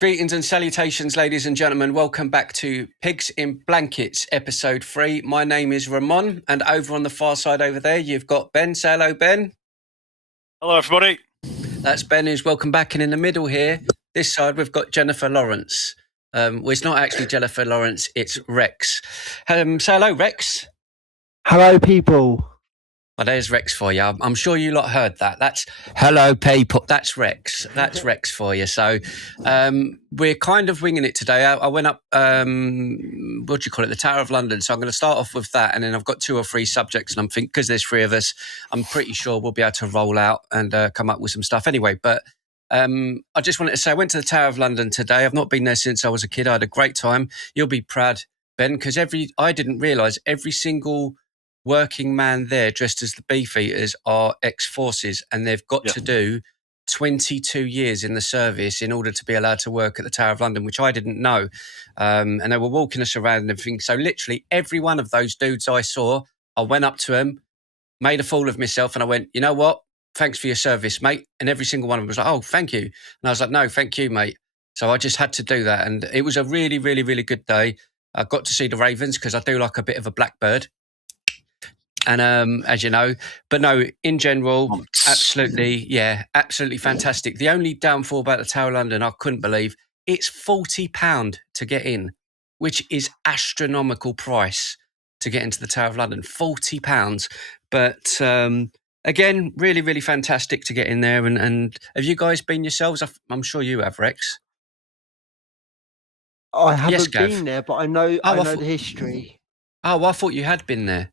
Greetings and salutations, ladies and gentlemen. Welcome back to Pigs in Blankets, episode 3. My name is Ramon, and over on the far side over there, you've got Ben. Say hello, Ben. Hello, everybody. That's Ben, who's welcome back. And in the middle here, this side, we've got Jennifer Lawrence. Well, it's not actually Jennifer Lawrence, it's Rex. Say hello, Rex. Hello, people. Well, there's Rex for you. I'm sure you lot heard that. That's hello, people. That's Rex. That's Rex for you. So we're kind of winging it today. I went up, what do you call it, the Tower of London. So I'm going to start off with that. And then I've got 2 or 3 subjects. And I'm thinking, because there's 3 of us, I'm pretty sure we'll be able to roll out and come up with some stuff anyway. But I just wanted to say I went to the Tower of London today. I've not been there since I was a kid. I had a great time. You'll be proud, Ben, because I didn't realise every single working man there dressed as the Beefeaters are ex-forces, and they've got to do 22 years in the service in order to be allowed to work at the Tower of London, which I didn't know. And they were walking us around and everything. So literally every one of those dudes I saw, I went up to him, made a fool of myself, and I went, you know what? Thanks for your service, mate. And every single one of them was like, oh, thank you. And I was like, no, thank you, mate. So I just had to do that. And it was a really, really, really good day. I got to see the Ravens because I do like a bit of a blackbird. And as you know, but no, in general, absolutely fantastic. The only downfall about the Tower of London, I couldn't believe, it's £40 to get in, which is astronomical price to get into the Tower of London, £40. But again, really, really fantastic to get in there. And have you guys been yourselves? I'm sure you have, Rex. I haven't been there, but I know the history. Oh, I thought you had been there.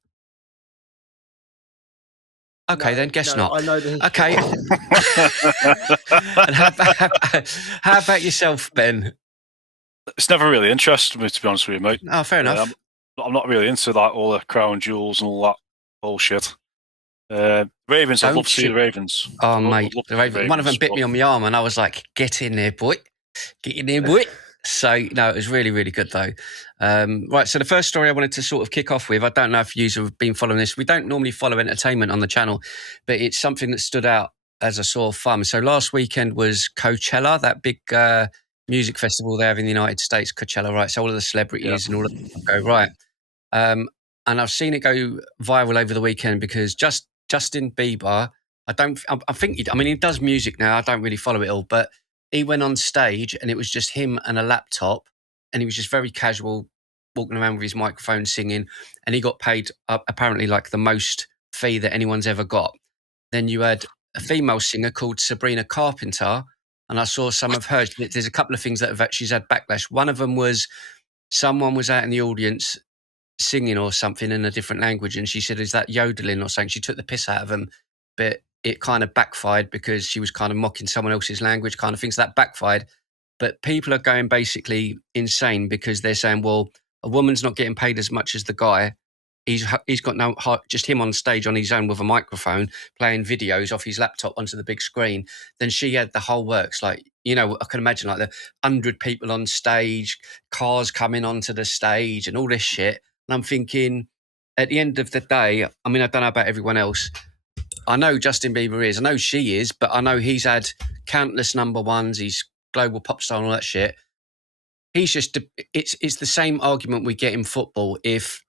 Okay, then guess not. I know the history. Okay. And how about yourself, Ben? It's never really interested me, to be honest with you, mate. Oh, fair enough. I'm not really into that, all the crown jewels and all that bullshit. Ravens, I'd love to see the Ravens. Oh, mate, the Ravens. One of them bit me on my arm, and I was like, "Get in there, boy! Get in there, boy!" So, no, it was really, really good, though. Right, so the first story I wanted to sort of kick off with, I don't know if you have been following this. We don't normally follow entertainment on the channel, but it's something that stood out as a sort of fun. So last weekend was Coachella, that big music festival they have in the United States, Coachella, right? So all of the celebrities and all of them go, right. And I've seen it go viral over the weekend because Justin Bieber, I think he does music now. I don't really follow it all, but he went on stage and it was just him and a laptop, and he was just very casual, walking around with his microphone singing, and he got paid apparently like the most fee that anyone's ever got. Then you had a female singer called Sabrina Carpenter, and I saw some of her. There's a couple of things that have actually had backlash. One of them was someone was out in the audience singing or something in a different language, and she said, is that yodeling or something? She took the piss out of him, but it kind of backfired because she was kind of mocking someone else's language kind of thing. So that backfired. But people are going basically insane because they're saying, well, a woman's not getting paid as much as the guy. He's got just him on stage on his own with a microphone playing videos off his laptop onto the big screen. Then she had the whole works. Like, you know, I can imagine like the 100 people on stage, cars coming onto the stage and all this shit. And I'm thinking, at the end of the day, I mean, I don't know about everyone else. I know Justin Bieber is. I know she is, but I know he's had countless number ones. He's global pop star and all that shit. He's just, it's the same argument we get in football. If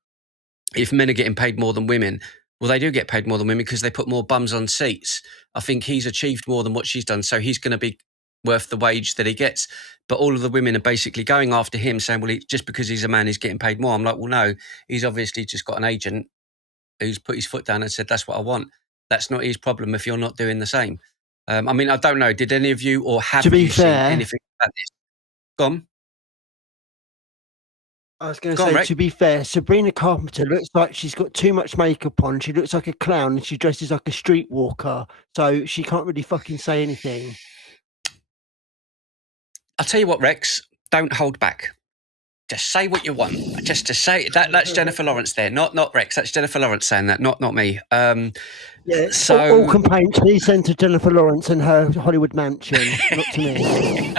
men are getting paid more than women, well, they do get paid more than women because they put more bums on seats. I think he's achieved more than what she's done, so he's going to be worth the wage that he gets. But all of the women are basically going after him, saying, well, just because he's a man, he's getting paid more. I'm like, well, no, he's obviously just got an agent who's put his foot down and said, that's what I want. That's not his problem if you're not doing the same. I mean, I don't know. Did any of you or have you seen anything about this? Go on. I was going to say, to be fair, Sabrina Carpenter looks like she's got too much makeup on. She looks like a clown and she dresses like a streetwalker. So she can't really fucking say anything. I'll tell you what, Rex, don't hold back. Just say what you want. Just to say that's Jennifer Lawrence there, not Rex. That's Jennifer Lawrence saying that, not me. Yeah. So all complaints please send to Jennifer Lawrence and her Hollywood mansion, not to me.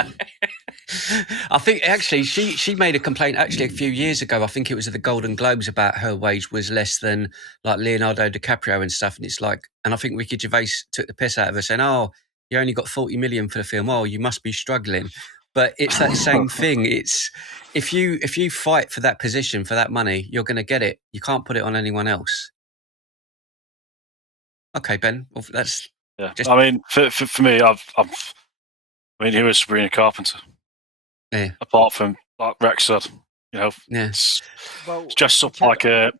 I think actually she made a complaint actually a few years ago. I think it was at the Golden Globes about her wage was less than like Leonardo DiCaprio and stuff. And it's like, and I think Ricky Gervais took the piss out of her saying, "Oh, you only got 40 million for the film. Oh, you must be struggling." But it's that same thing. It's if you fight for that position, for that money, you're going to get it. You can't put it on anyone else. Okay, Ben. Well, that's I mean, for me, I mean, he was Sabrina Carpenter. Yeah. Apart from, like Rex said, it's dressed up like a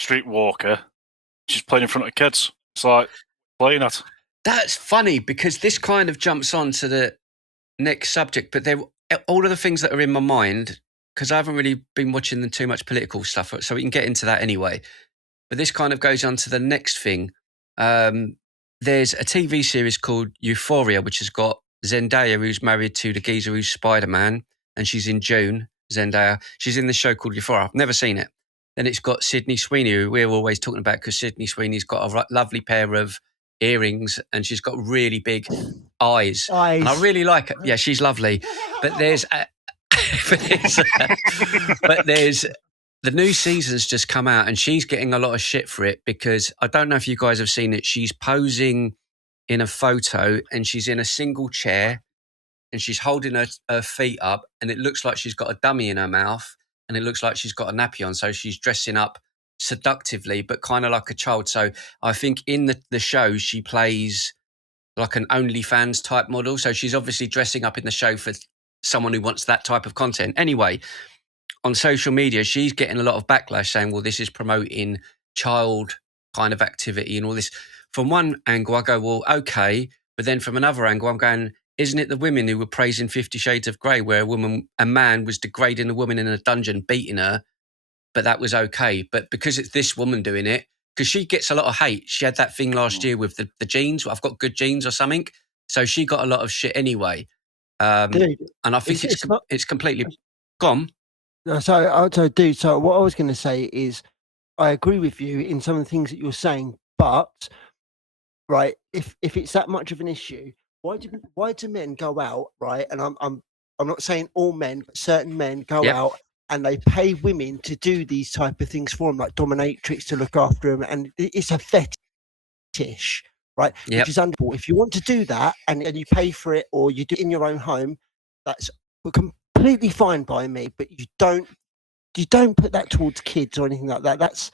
streetwalker. She's playing in front of kids. It's like playing it. That's funny because this kind of jumps on to the next subject, but all of the things that are in my mind, because I haven't really been watching too much political stuff, so we can get into that anyway. But this kind of goes on to the next thing. There's a TV series called Euphoria, which has got Zendaya, who's married to the geezer who's Spider-Man, and she's in June, Zendaya. She's in the show called Euphoria. I've never seen it. Then it's got Sydney Sweeney, who we're always talking about because Sydney Sweeney's got a lovely pair of earrings and she's got really big eyes. And I really like her. Yeah, she's lovely. But there's the new season's just come out and she's getting a lot of shit for it because I don't know if you guys have seen it. She's posing in a photo and she's in a single chair and she's holding her feet up and it looks like she's got a dummy in her mouth and it looks like she's got a nappy on. So she's dressing up seductively, but kind of like a child. So I think in the show, she plays like an OnlyFans type model. So she's obviously dressing up in the show for someone who wants that type of content. Anyway, on social media, she's getting a lot of backlash saying, well, this is promoting child kind of activity and all this. From one angle, I go, well, okay. But then from another angle, I'm going, isn't it the women who were praising 50 Shades of Grey where a man was degrading a woman in a dungeon, beating her, but that was okay. But because it's this woman doing it, because she gets a lot of hate. She had that thing last year with the genes. I've got good genes or something. So she got a lot of shit anyway. Dude, and I think it's completely gone. So what I was going to say is I agree with you in some of the things that you're saying, but right, if it's that much of an issue, why do men go out, right? And I'm not saying all men, but certain men go out and they pay women to do these type of things for them, like dominatrix to look after them, and it's a fetish, right? Which is understandable. If you want to do that and you pay for it or you do it in your own home, that's completely fine by me. But you don't put that towards kids or anything like that. That's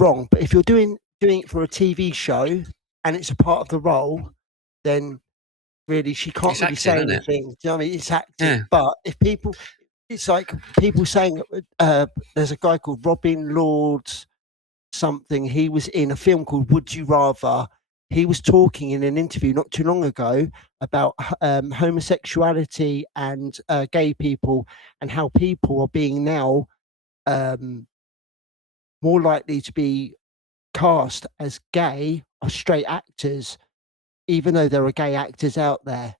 wrong. But if you're doing it for a TV show and it's a part of the role, then really she can't really say anything. Do you know what I mean? It's acting. Yeah. But if people, it's like people saying there's a guy called Robin Lord something. He was in a film called Would You Rather. He was talking in an interview not too long ago about homosexuality and gay people and how people are being now more likely to be cast as gay or straight actors, even though there are gay actors out there.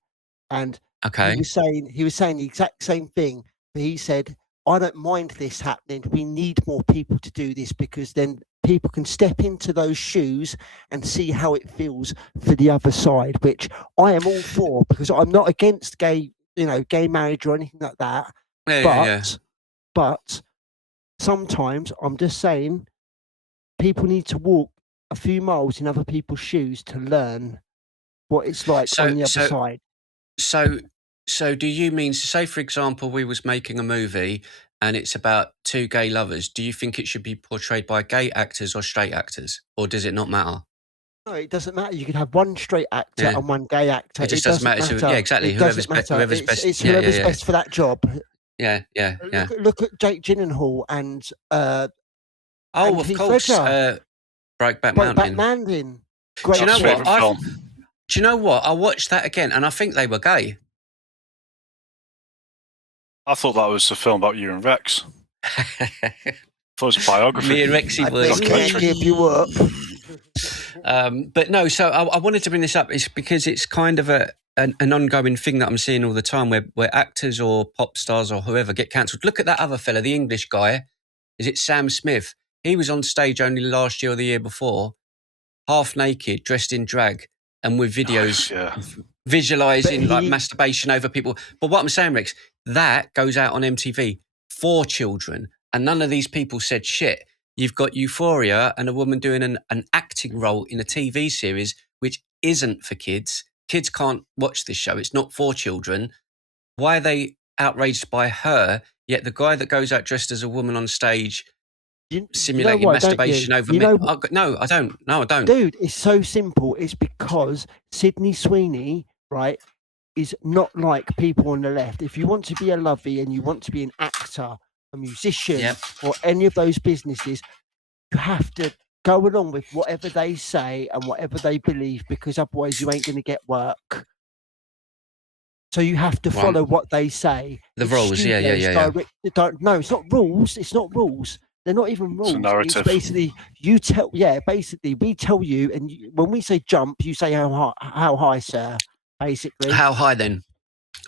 And he was saying the exact same thing. But he said, I don't mind this happening. We need more people to do this because then people can step into those shoes and see how it feels for the other side, which I am all for because I'm not against gay marriage or anything like that. But sometimes I'm just saying people need to walk a few miles in other people's shoes to learn what it's like on the other side. So do you mean, say for example, we was making a movie and it's about two gay lovers. Do you think it should be portrayed by gay actors or straight actors, or does it not matter? No, it doesn't matter. You could have one straight actor and one gay actor. It just doesn't matter. Yeah, exactly. Whoever's best. It's whoever's best for that job. Yeah. Look at Jake Gyllenhaal and of course, Brokeback Mountain. Great. Do you know what? I watched that again, and I think they were gay. I thought that was a film about you and Rex. I thought it was a biography. Me and Rexy was. Keep you up. But no, so I wanted to bring this up. It's because it's kind of an ongoing thing that I'm seeing all the time where actors or pop stars or whoever get cancelled. Look at that other fella, the English guy. Is it Sam Smith? He was on stage only last year or the year before, half naked, dressed in drag, and with videos visualising like masturbation over people. But what I'm saying, Rex, that goes out on MTV for children, and none of these people said shit. You've got Euphoria and a woman doing an acting role in a TV series which isn't for kids. Kids can't watch this show. It's not for children. Why are they outraged by her? Yet the guy that goes out dressed as a woman on stage simulating masturbation over me. No, I don't. No, I don't. Dude, it's so simple. It's because Sydney Sweeney, right, is not like people on the left. If you want to be a lovey and you want to be an actor, a musician, or any of those businesses, you have to go along with whatever they say and whatever they believe, because otherwise you ain't going to get work. So you have to follow what they say. The rules, yeah. No, it's not rules. It's not rules. They're not even rules. It's a narrative. It's basically basically we tell you, and when we say jump, you say how high, sir. Basically, how high then?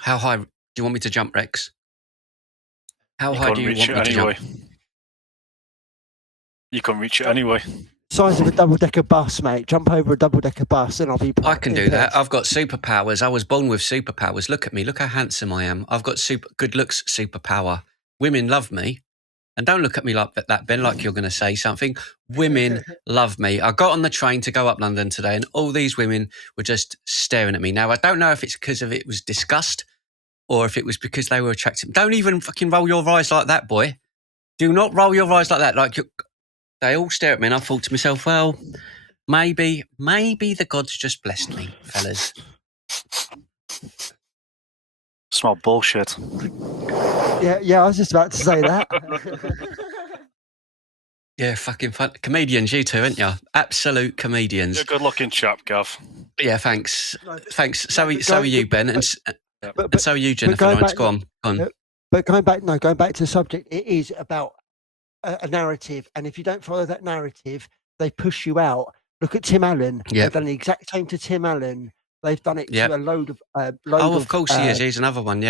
How high do you want me to jump, Rex? How high do you want me to jump? You can reach it anyway. Size of a double-decker bus, mate. Jump over a double-decker bus and I'll be... I can do that. I've got superpowers. I was born with superpowers. Look at me. Look how handsome I am. I've got good looks superpower. Women love me. And don't look at me like that, Ben, like you're going to say something. Women love me. I got on the train to go up London today and all these women were just staring at me. Now, I don't know if it's because of it was disgust or if it was because they were attractive. Don't even fucking roll your eyes like that, boy. Do not roll your eyes like that. Like they all stare at me and I thought to myself, well, maybe the gods just blessed me, fellas. Smell bullshit. Yeah, I was just about to say that. Yeah, fucking fun. Comedians, you two, aren't you? Absolute comedians. You're a good-looking chap, Gav. Yeah, thanks. Thanks. So are you, Ben, and so are you, Jennifer. Lawrence. Go on. But going back to the subject, it is about a narrative, and if you don't follow that narrative, they push you out. Look at Tim Allen. They've done the exact same to Tim Allen. They've done it to a load of of course he is. He's another one.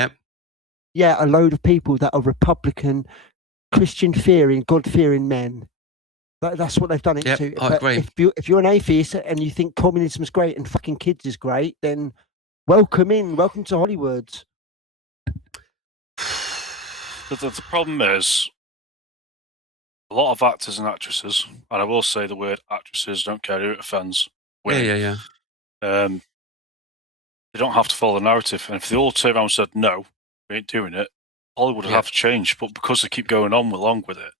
Yeah, a load of people that are Republican, Christian fearing, God fearing men. That's what they've done it to. I agree. If you're an atheist and you think communism's great and fucking kids is great, then welcome to Hollywood. The problem is, a lot of actors and actresses, and I will say the word actresses, don't care who it offends. Yeah. They don't have to follow the narrative. And if they all turned around and said, no, we ain't doing it, Hollywood would have to change. But because they keep going on along with it,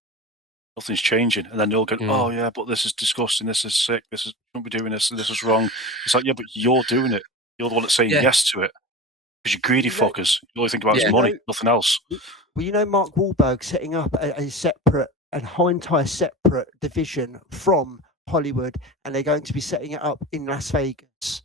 nothing's changing. And then they'll go, oh, yeah, but this is disgusting, this is sick, shouldn't be doing this, and this is wrong. It's like, yeah, but you're doing it. You're the one that's saying yes to it. Because you're greedy fuckers. You only think about is money, nothing else. Well, Mark Wahlberg setting up a whole entire separate division from Hollywood, and they're going to be setting it up in Las Vegas,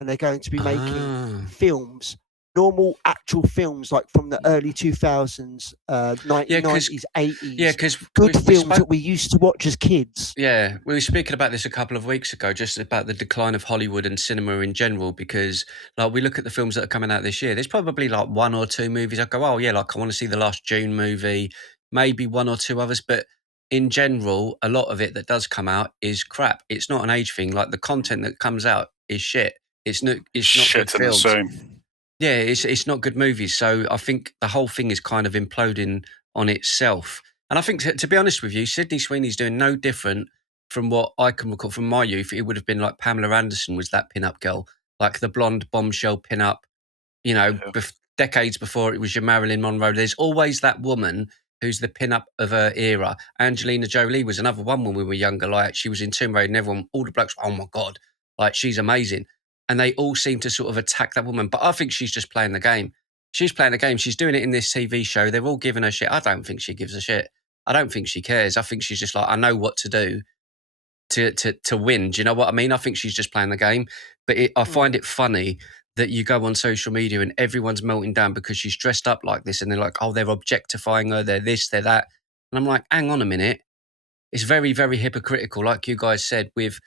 and they're going to be making films, normal actual films, like from the early 2000s, 1990s, 80s. Yeah, because good films that we used to watch as kids. Yeah, we were speaking about this a couple of weeks ago, just about the decline of Hollywood and cinema in general, because like we look at the films that are coming out this year, there's probably like one or two movies I go, oh yeah, like I want to see the last June movie, maybe one or two others, but in general, a lot of it that does come out is crap. It's not an age thing. Like the content that comes out is shit. It's not shit good films. The same. Yeah, it's not good movies. So I think the whole thing is kind of imploding on itself. And I think, to be honest with you, Sydney Sweeney's doing no different from what I can recall from my youth. It would have been like Pamela Anderson was that pin-up girl, like the blonde bombshell pin-up, decades before it was your Marilyn Monroe. There's always that woman who's the pin-up of her era. Angelina Jolie was another one when we were younger. Like she was in Tomb Raider and everyone, all the blokes, oh my God, like she's amazing. And they all seem to sort of attack that woman. But I think she's just playing the game. She's playing the game. She's doing it in this TV show. They're all giving her shit. I don't think she gives a shit. I don't think she cares. I think she's just like, I know what to do to win. Do you know what I mean? I think she's just playing the game. But I find it funny that you go on social media and everyone's melting down because she's dressed up like this. And they're like, oh, they're objectifying her. They're this, they're that. And I'm like, hang on a minute. It's very, very hypocritical. Like you guys said, with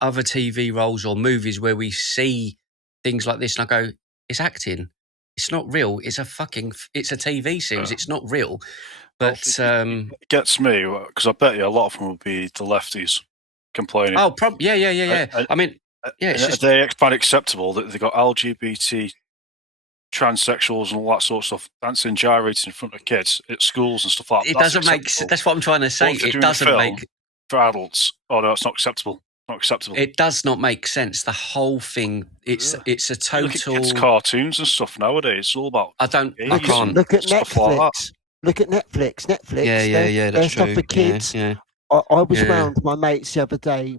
other TV roles or movies where we see things like this and I go, it's acting. It's not real. It's a TV series. It's not real. But it gets me because I bet you a lot of them will be the lefties complaining. Oh, yeah. I mean, it's they find acceptable that they've got LGBT, transsexuals and all that sort of stuff dancing, gyrating in front of kids at schools and stuff like that. It doesn't make sense. That's what I'm trying to say. It doesn't make... For adults, oh no, it's not acceptable. Not acceptable. It does not make sense. The whole thing. It's a total. Look at kids' cartoons and stuff nowadays. It's all about. I can't. Look at stuff Netflix. Like that. Look at Netflix. Netflix. Yeah. That's stuff true. for kids. Yeah. I was round my mates the other day.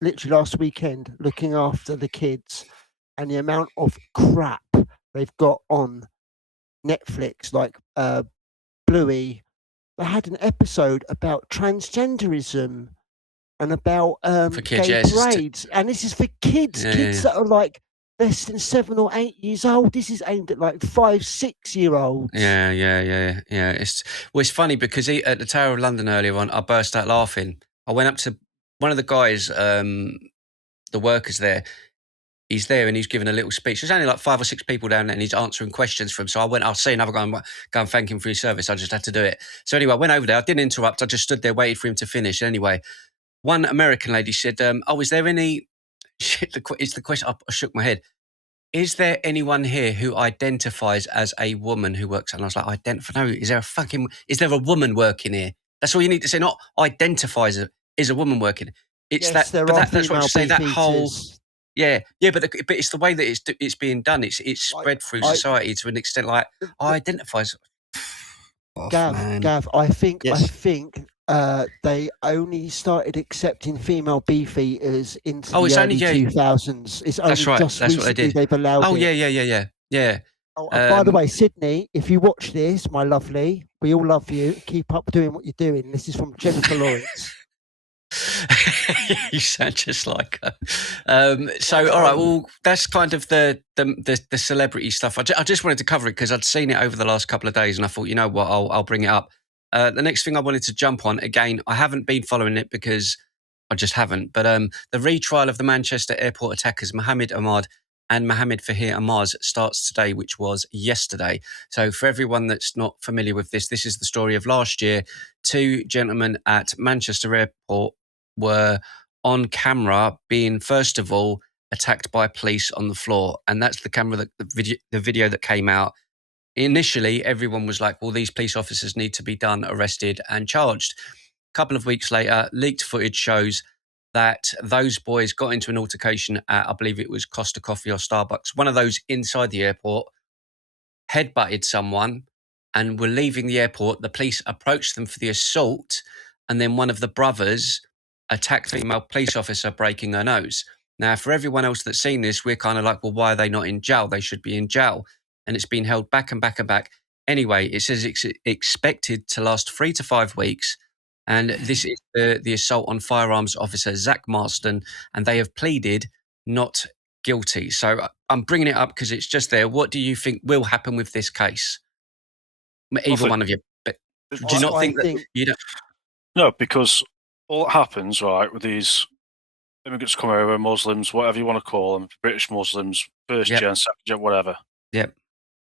Literally last weekend, looking after the kids, and the amount of crap they've got on Netflix, like Bluey. They had an episode about transgenderism and about gay parades, and this is for kids. Kids that are like less than 7 or 8 years old. This is aimed at like 5-6 year olds. Yeah. It's funny because at the Tower of London earlier on, I burst out laughing. I went up to one of the guys, the workers there. He's there and he's giving a little speech. There's only like 5 or 6 people down there and he's answering questions for him. So I went, I'll see another guy and go and thank him for his service. I just had to do it. So anyway, I went over there. I didn't interrupt. I just stood there, waited for him to finish. Anyway, one American lady said, is there any... It's the question. I shook my head. Is there anyone here who identifies as a woman who works? And I was like, no, is there a woman working here? That's all you need to say. Not identifies as a woman working. It's yes, that's what I say. That whole... Yeah, but it's the way that it's being done. It's spread through society to an extent. Like identifies. Gav, I think they only started accepting female beefeaters into the early 2000s. It's only just recently they've allowed. Oh yeah. Oh, by the way, Sydney, if you watch this, my lovely, we all love you. Keep up doing what you're doing. This is from Jennifer Lawrence. You sound just like her. All right, well, that's kind of the celebrity stuff. I just wanted to cover it because I'd seen it over the last couple of days and I thought, you know what, I'll bring it up. The next thing I wanted to jump on, again, I haven't been following it because I just haven't, but the retrial of the Manchester airport attackers Mohammed Ahmad and Mohammed Fahir Amaz starts today, which was yesterday. So for everyone that's not familiar with this is the story of last year. 2 gentlemen at Manchester airport were on camera being, first of all, attacked by police on the floor. And that's the video that came out. Initially, everyone was like, well, these police officers need to be arrested and charged. A couple of weeks later, leaked footage shows that those boys got into an altercation at, I believe it was Costa Coffee or Starbucks, one of those inside the airport, headbutted someone and were leaving the airport. The police approached them for the assault, and then one of the brothers attacked a female police officer, breaking her nose. Now, for everyone else that's seen this, we're kind of like, well, why are they not in jail? They should be in jail. And it's been held back and back and back. Anyway, it says it's expected to last 3 to 5 weeks. And this is the assault on firearms officer Zach Marston, and they have pleaded not guilty. So I'm bringing it up because it's just there. What do you think will happen with this case? Either one of you. But do you not think that you don't? No, because all that happens, right, with these immigrants come over, Muslims, whatever you want to call them, British Muslims, first gen, second gen, whatever. Yep.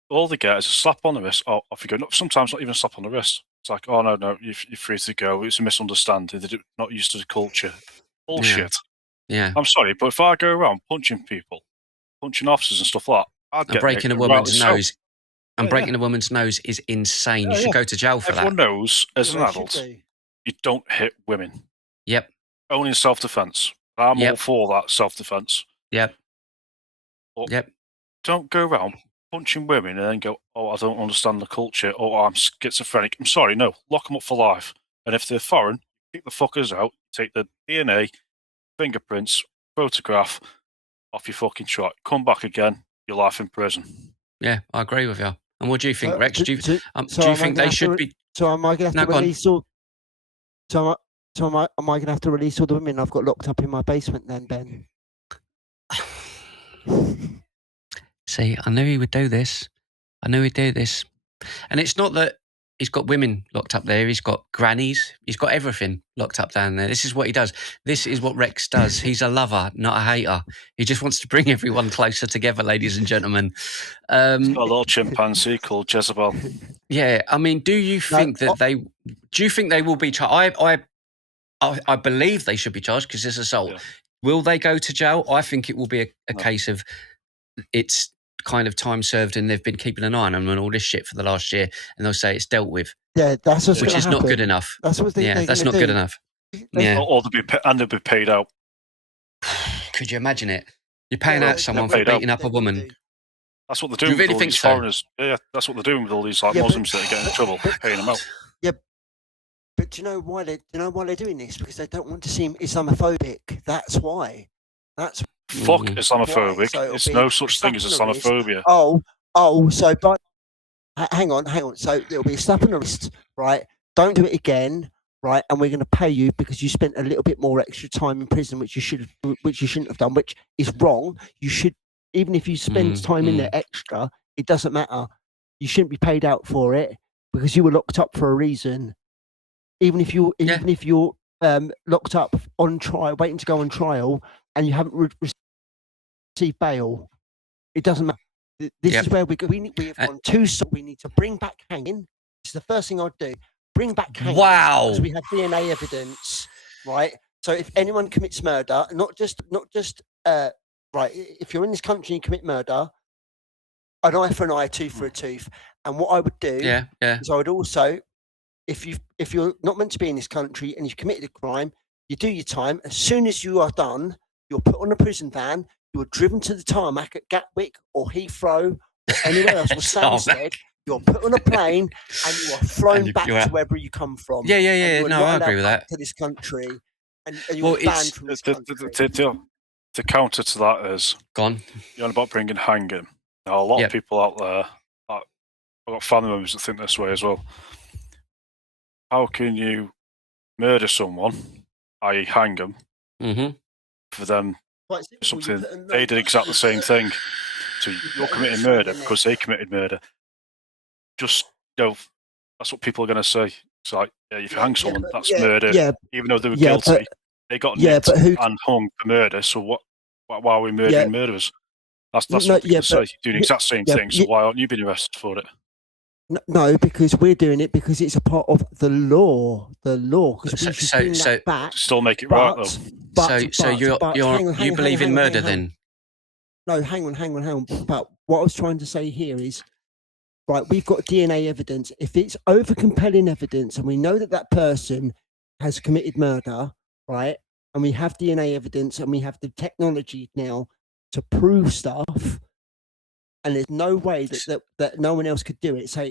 All they get is a slap on the wrist. Oh, off you go. Sometimes not even a slap on the wrist. It's like, oh, no, you're free to go. It's a misunderstanding. They're not used to the culture. Bullshit. Yeah. I'm sorry, but if I go around punching people, punching officers and stuff like that, and breaking a woman's nose. And breaking a woman's nose is insane. You should go to jail for that. Everyone knows, as an adult, you don't hit women. Yep. Only in self-defense. I'm all for that self-defense. Yep. But don't go around punching women and then go, oh, I don't understand the culture, or I'm schizophrenic. I'm sorry, no. Lock them up for life. And if they're foreign, kick the fuckers out, take the DNA, fingerprints, photograph off your fucking truck. Come back again, your life in prison. Yeah, I agree with you. And what do you think, Rex? Do you think they should be... So am I going to have to release all... So am I going to have to release all the women I've got locked up in my basement then, Ben? See, I knew he would do this. And it's not that he's got women locked up there. He's got grannies. He's got everything locked up down there. This is what he does. This is what Rex does. He's a lover, not a hater. He just wants to bring everyone closer together, ladies and gentlemen. He's got a little chimpanzee called Jezebel. Yeah, I mean, do you think they will be charged? I believe they should be charged because it's assault. Yeah. Will they go to jail? I think it will be a case of it's kind of time served and they've been keeping an eye on them and all this shit for the last year, and they'll say it's dealt with. Yeah, that's what's which is happen. Not good enough. That's what that's not good enough. Or they'll be paid out. Could you imagine it? You're paying out someone for beating up a woman. That's what they're doing with all these foreigners. Yeah, that's what they're doing with all these Muslims that are getting in trouble, paying them out. Yeah, but do you know why they're doing this? Because they don't want to seem Islamophobic. That's why. That's fuck Islamophobic. So it's no such thing as Islamophobia. But hang on. So it'll be a slap on the wrist, right? Don't do it again, right? And we're going to pay you because you spent a little bit more extra time in prison, which you shouldn't have done, which is wrong. You should, even if you spend time in there extra, it doesn't matter. You shouldn't be paid out for it because you were locked up for a reason. Even if you're locked up on trial, waiting to go on trial, and you haven't received bail, it doesn't matter. This is where we have gone too. So we need to bring back hanging. It's the first thing I'd do. Bring back hanging. Wow. Because we have DNA evidence, right? So if anyone commits murder, not just right. If you're in this country and you commit murder, an eye for an eye, a tooth for a tooth. And what I would do is I would also, if you're not meant to be in this country and you've committed a crime, you do your time. As soon as you are done, you're put on a prison van. You're driven to the tarmac at Gatwick or Heathrow or anywhere else, or Stansted. You're put on a plane and you are flown back to wherever you come from. Yeah. No, I agree with that. To this country, and you're banned from this country. The counter to that is gone. You're on about bringing hanging. Now, a lot of people out there, I've got family members that think this way as well. How can you murder someone, i.e., hang them, for them? Something they did exactly the same thing. So you're committing murder because they committed murder. Just that's what people are going to say. It's like, if you hang someone, that's murder. Yeah, even though they were guilty, they got nipped and hung for murder. So what? Why are we murdering murderers? That's what people say. You're doing the exact same thing. So why aren't you being arrested for it? No, because we're doing it because it's a part of the law. The law. Because we should bring that back. Still make it right though. So you believe in murder then? No, hang on. But what I was trying to say here is, right, we've got DNA evidence. If it's over compelling evidence and we know that person has committed murder, right, and we have DNA evidence and we have the technology now to prove stuff, and there's no way that no one else could do it, so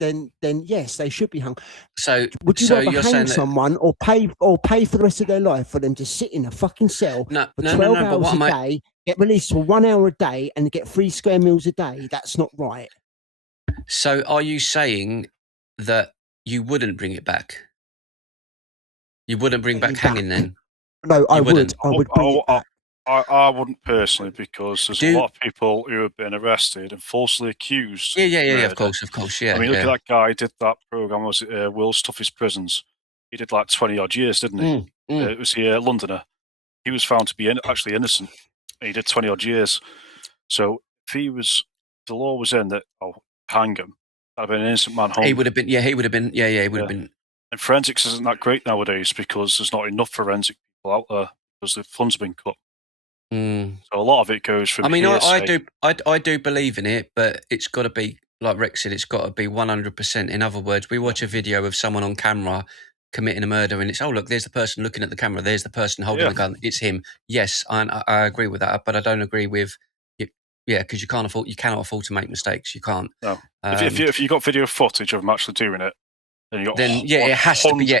then yes, they should be hung. So would you rather hang someone or pay for the rest of their life for them to sit in a fucking cell for 12 hours a day, get released for 1 hour a day, and get 3 square meals a day? That's not right. So are you saying that you wouldn't bring it back? You wouldn't bring back hanging then? No, I would. I would bring it back. I wouldn't personally, because there's a lot of people who have been arrested and falsely accused. Yeah, of course, yeah. I mean, look at that guy who did that program. Was it World's Toughest Prisons? He did like 20 odd years, didn't he? It was a Londoner. He was found to be actually innocent. He did 20 odd years. So if the law was in that, hang him, that'd have been an innocent man hung. He would have been. He would have been. And forensics isn't that great nowadays because there's not enough forensic people out there because the funds have been cut. So a lot of it goes from. I mean, I do believe in it, but it's got to be, like Rex said, it's got to be 100%. In other words, we watch a video of someone on camera committing a murder, and it's look, there's the person looking at the camera, there's the person holding the gun, it's him. Yes, I agree with that, but I don't agree with. Because you cannot afford to make mistakes. You can't. No. If you got video footage of them actually doing it, then it has to be. Yeah,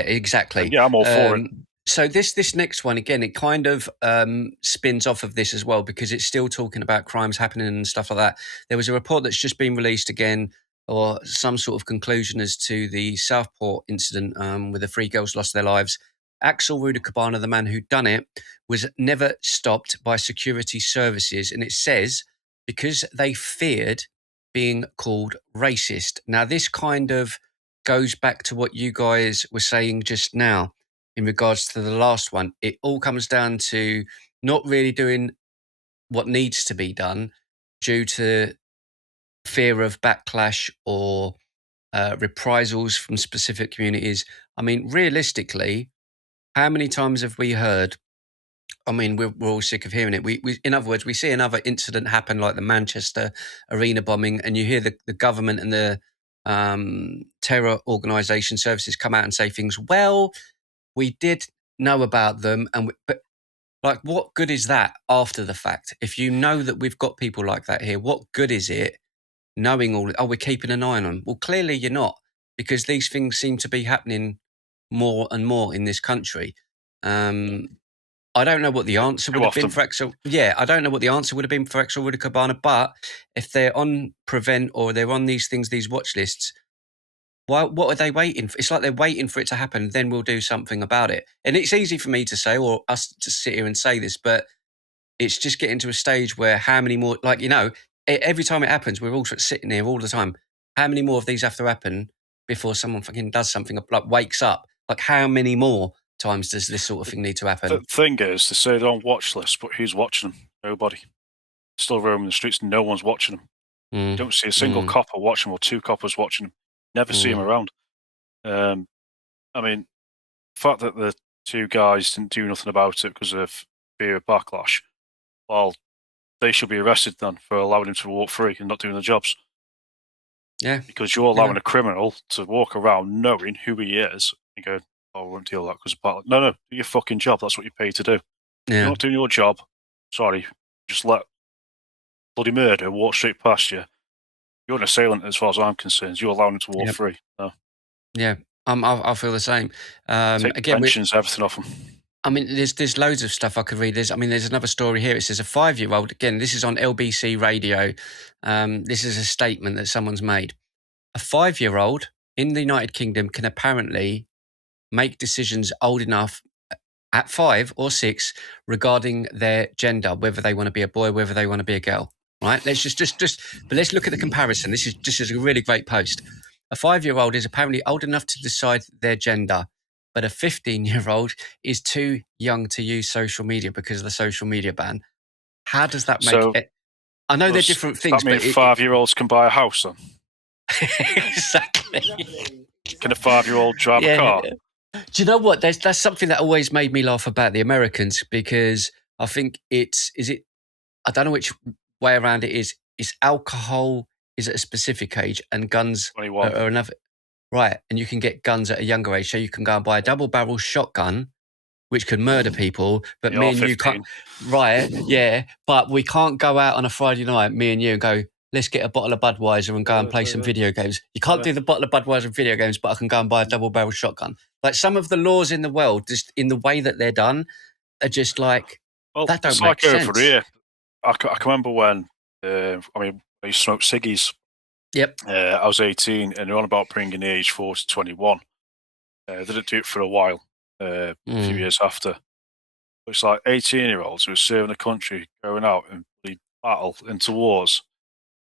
exactly. Yeah, I'm all for it. So this next one, again, it kind of spins off of this as well, because it's still talking about crimes happening and stuff like that. There was a report that's just been released again, or some sort of conclusion as to the Southport incident where the 3 girls lost their lives. Axel Rudakabana, the man who'd done it, was never stopped by security services. And it says because they feared being called racist. Now, this kind of goes back to what you guys were saying just now. In regards to the last one, it all comes down to not really doing what needs to be done due to fear of backlash or reprisals from specific communities. I mean, realistically, how many times have we heard? I mean, we're all sick of hearing it. We, in other words, we see another incident happen like the Manchester arena bombing, and you hear the government and the terror organisation services come out and say things. Well, we did know about them, but Like, what good is that after the fact? If you know that we've got people like that here, what good is it knowing all, we're keeping an eye on them? Well, clearly you're not, because these things seem to be happening more and more in this country. I don't know what the answer would have been for Axel. Yeah, I don't know what the answer would have been for Axel Ruda-Cabana, but if they're on Prevent or they're on these things, these watch lists, what are they waiting for? It's like they're waiting for it to happen, then we'll do something about it. And it's easy for me to say, or us to sit here and say this, but it's just getting to a stage where how many more, like, every time it happens, we're all sitting here all the time. How many more of these have to happen before someone fucking does something, like wakes up? Like, how many more times does this sort of thing need to happen? The thing is, they say they're on watch lists, but who's watching them? Nobody. Still roaming the streets, no one's watching them. You don't see a single copper watching them or 2 coppers watching them. Never see them around. I mean, the fact that the 2 guys didn't do nothing about it because of fear of backlash, well, they should be arrested then for allowing him to walk free and not doing the jobs. Yeah. Because you're allowing a criminal to walk around knowing who he is and go, I won't deal with that because of backlash. No, do your fucking job. That's what you're paid to do. Yeah. You're not doing your job. Sorry, just let bloody murder walk straight past you. You're an assailant as far as I'm concerned. You're allowing him to walk free. No. Yeah, I feel the same. Take again, pensions, everything off them. I mean, there's loads of stuff I could read. There's another story here. It says a 5-year-old. Again, this is on LBC Radio. This is a statement that someone's made. A 5-year-old in the United Kingdom can apparently make decisions old enough at 5 or 6 regarding their gender, whether they want to be a boy, whether they want to be a girl. Right? Let's but let's look at the comparison. This is a really great post. A 5-year-old is apparently old enough to decide their gender, but a 15-year-old is too young to use social media because of the social media ban. How does that make it? I know they're different things. That means 5-year-olds can buy a house then? Exactly. Can a 5-year-old drive a car? Do you know what? That's something that always made me laugh about the Americans, because I think I don't know which way around it is. It's alcohol is at a specific age and guns 21. are another. Right. And you can get guns at a younger age. So you can go and buy a double barrel shotgun, which could murder people. But me and 15. you can't. Right. Yeah. But we can't go out on a Friday night, me and you, and go, let's get a bottle of Budweiser and go and play some video games. You can't do the bottle of Budweiser and video games, but I can go and buy a double barrel shotgun. Like, some of the laws in the world, just in the way that they're done, are just like, that don't make sense. Over here. I can remember when, I used to smoke ciggies. Yep. I was 18 and they're on about bringing the age 4 to 21. They didn't do it for a while, a few years after. It's like 18-year-olds who are serving the country, going out and battle into wars.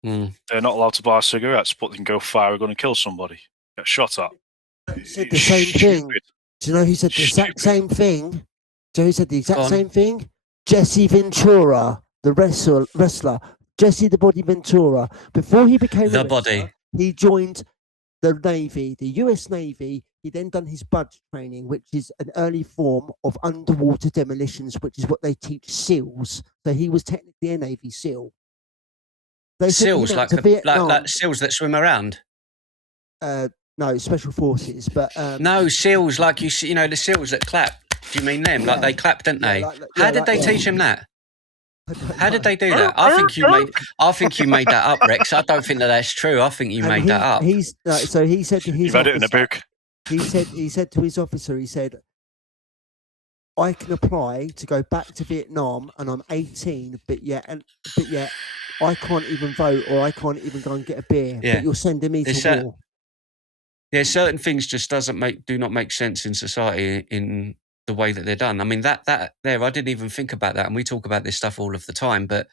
They're not allowed to buy cigarettes, but they can go fire a gun and kill somebody, get shot at. He said the same thing. Do you know who said the exact same thing? Do you know who said the exact same thing? Jesse Ventura, the wrestler. Jesse the Body Ventura. Before he became the body, he joined the Navy, the US Navy. He then done his BUD training, which is an early form of underwater demolitions, which is what they teach SEALs. So he was technically a Navy SEAL. SEALs, like SEALs that swim around? No, special forces, but no, SEALs, like you see, the SEALs that clap. Do you mean them? Like they clap, didn't they? How did they teach him that? How did they do that? I think you made that up, Rex. I don't think that's true. I think you made that up. So he said to his you read it in a book. He said to his officer, he said, I can apply to go back to Vietnam and I'm 18, but yet I can't even vote or I can't even go and get a beer. Yeah. But you're sending me to war. Yeah, certain things just do not make sense in society in the way that they're done. I mean, that there, I didn't even think about that. And we talk about this stuff all of the time, but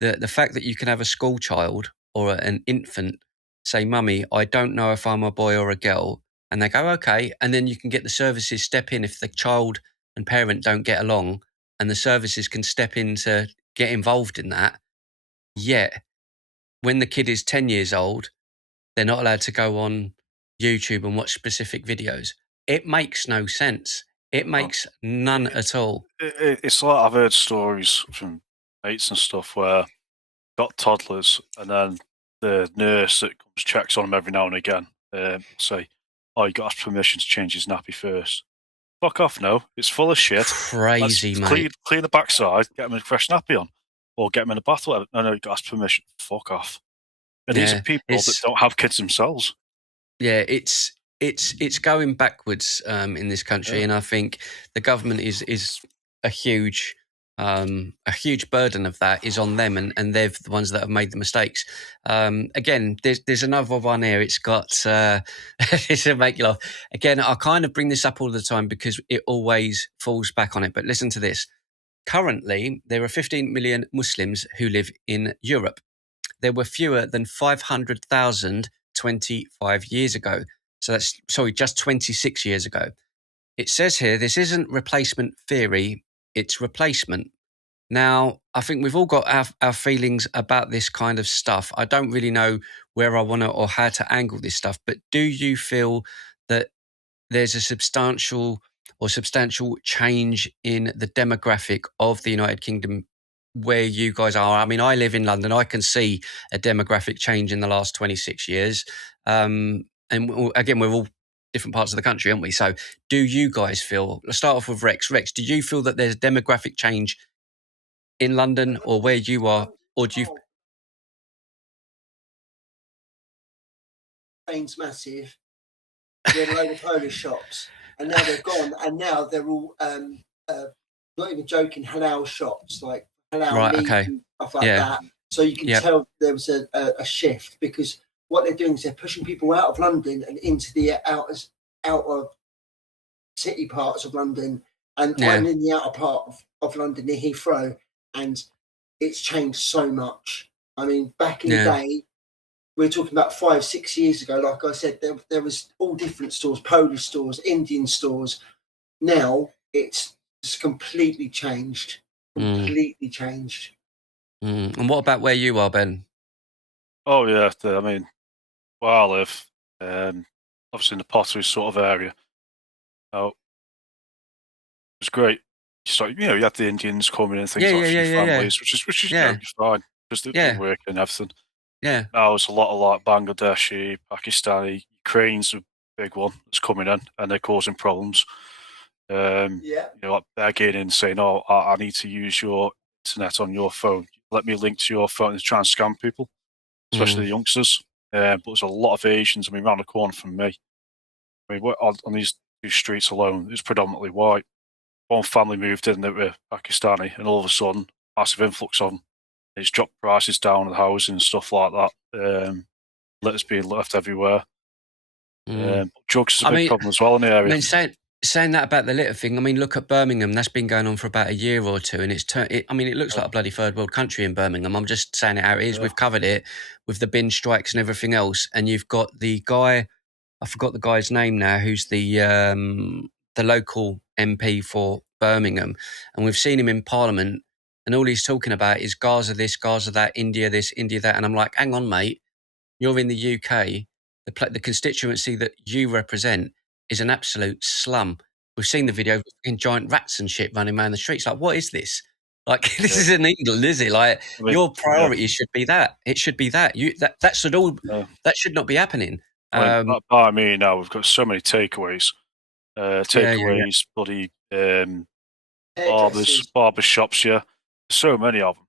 the fact that you can have a school child or an infant say, Mummy, I don't know if I'm a boy or a girl. And they go, okay. And then you can get the services step in if the child and parent don't get along, and the services can step in to get involved in that. Yet, when the kid is 10 years old, they're not allowed to go on YouTube and watch specific videos. It makes no sense. It makes none at all. It's like I've heard stories from mates and stuff where got toddlers and then the nurse that comes checks on them every now and again say, oh, you got to ask permission to change his nappy first. fuck off now. It's full of shit. Crazy, Let's mate. clean the backside, get them a fresh nappy on, or get them in a bath. Whatever. No, you've got to ask permission. Fuck off. And these are people that don't have kids themselves. Yeah, it's going backwards in this country, and I think the government is a huge burden of that is on them, and they're the ones that have made the mistakes. Again, there's another one here. It's got this will make you laugh. Again, I kind of bring this up all the time because it always falls back on it. But listen to this. Currently, there are 15 million Muslims who live in Europe. There were fewer than 500,000 25 years ago. So that's, just 26 years ago. It says here, this isn't replacement theory, it's replacement. Now, I think we've all got our feelings about this kind of stuff. I don't really know where I want to or how to angle this stuff, but do you feel that there's a substantial change in the demographic of the United Kingdom where you guys are? I mean, I live in London. I can see a demographic change in the last 26 years. And again, we're all different parts of the country, aren't we? So do you guys feel, let's start off with Rex. Rex, do you feel that there's a demographic change in London or where you are? Or do you... Spain's massive. We had a load of Polish shops. And now they're gone. And now they're all, not even joking, halal shops, like halal meat and stuff like that. So you can tell there was a shift, because what they're doing is they're pushing people out of London and into the out of city parts of London. And I'm in the outer part of London near Heathrow, and it's changed so much. I mean, back in the day, we're talking about 5-6 years ago, like I said, there was all different stores, Polish stores, Indian stores. Now it's completely changed. Completely changed. And what about where you are, Ben? Oh, yeah. I mean, where I live, obviously in the Pottery sort of area. Now, it was great. You had the Indians coming in and things like families, which is fine, because they're working and everything. Yeah. Now it's a lot of like Bangladeshi, Pakistani, Ukraine's a big one that's coming in, and they're causing problems. Like begging and saying, "Oh, I need to use your internet on your phone. Let me link to your phone," and try and scam people, especially the youngsters. But there's a lot of Asians. I mean, around the corner from me. I mean, on these two streets alone, it's predominantly white. One family moved in that were Pakistani, and all of a sudden, massive influx of them. It's dropped prices down of the housing and stuff like that. Litters being left everywhere. Drugs is a big problem as well in the area. I mean, saying that about the litter thing, I mean, look at Birmingham. That's been going on for about a year or two, and it looks like a bloody third world country in Birmingham. I'm just saying it how it is. We've covered it with the bin strikes and everything else, and you've got the guy, I forgot the guy's name now, who's the local MP for Birmingham, and we've seen him in Parliament, and all he's talking about is Gaza this, Gaza that, India this, India that, and I'm like, hang on, mate, you're in the UK, the constituency that you represent is an absolute slum. We've seen the video in giant rats and shit running around the streets. Like, what is this? Like, this isn't England, is it? Like, your priority should be that. It should be that. That should all. That should not be happening. By me now, we've got so many takeaways. Bloody barber shops. Yeah, so many of them.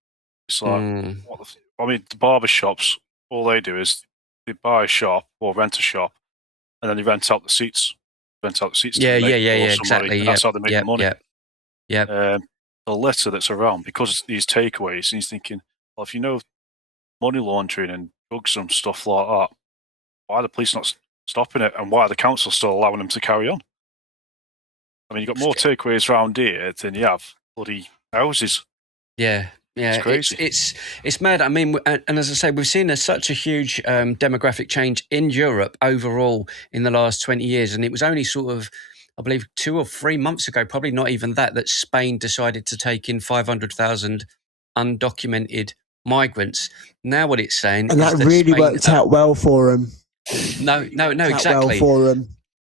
It's like, the barber shops. All they do is they buy a shop or rent a shop, and then they rent out the seats. Exactly. And that's how they make the money. Yeah. The litter that's around, because it's these takeaways, and he's thinking, well, if you know money laundering and drugs and stuff like that, why are the police not stopping it, and why are the council still allowing them to carry on? I mean, you've got more takeaways around here than you have bloody houses. Yeah. It's crazy. It's mad. I mean, and as I say, we've seen such a huge demographic change in Europe overall in the last 20 years. And it was only sort of, I believe, 2 or 3 months ago, probably not even that Spain decided to take in 500,000 undocumented migrants. Now what it's saying and is that really Spain, worked out well for them. No, exactly. Well for them.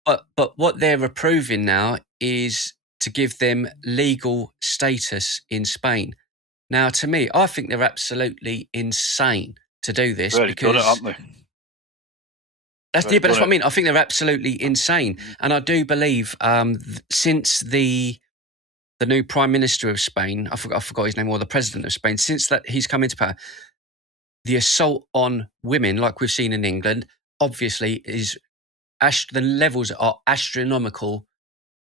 But what they're approving now is to give them legal status in Spain. Now, to me, I think they're absolutely insane to do this. Really because done it, haven't they? That's what I mean. I think they're absolutely insane, and I do believe since the new Prime Minister of Spain, I forgot his name, or the President of Spain, since that he's come into power, the assault on women, like we've seen in England, obviously is the levels are astronomical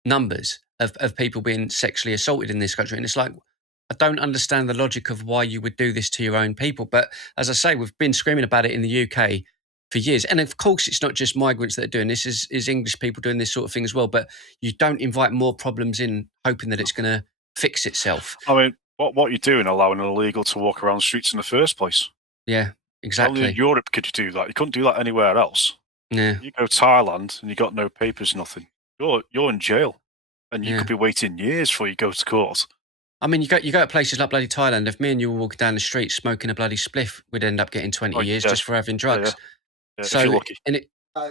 numbers of people being sexually assaulted in this country. And it's like, I don't understand the logic of why you would do this to your own people. But as I say, we've been screaming about it in the UK for years. And of course, it's not just migrants that are doing this, is English people doing this sort of thing as well. But you don't invite more problems in hoping that it's going to fix itself. I mean, what you're doing, allowing an illegal to walk around the streets in the first place. Yeah, exactly. Only in Europe could you do that. You couldn't do that anywhere else. Yeah. You go to Thailand and you got no papers, nothing. You're in jail. And you could be waiting years before you go to court. I mean, you go to places like bloody Thailand. If me and you were walking down the street smoking a bloody spliff, we'd end up getting 20 years just for having drugs. Yeah, so, if you're lucky. And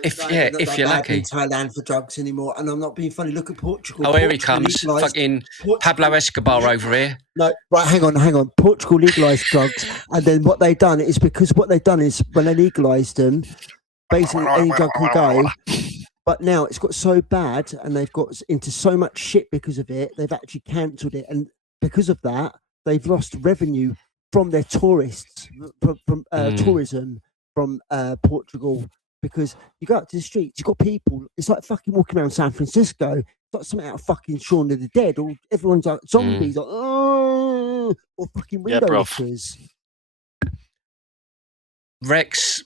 if you're lucky. In Thailand for drugs anymore, and I'm not being funny. Look at Portugal. Oh, here he comes, fucking Pablo Escobar over here. No, right, hang on. Portugal legalised drugs, and then what they've done is when they legalised them, basically any drug can go. But now it's got so bad, and they've got into so much shit because of it. They've actually cancelled it, and because of that, they've lost revenue from their tourists, from tourism from Portugal. Because you go out to the streets, you've got people. It's like fucking walking around San Francisco. It's like something out of fucking Shaun of the Dead. Or everyone's like zombies, like or fucking window lifters. Rex,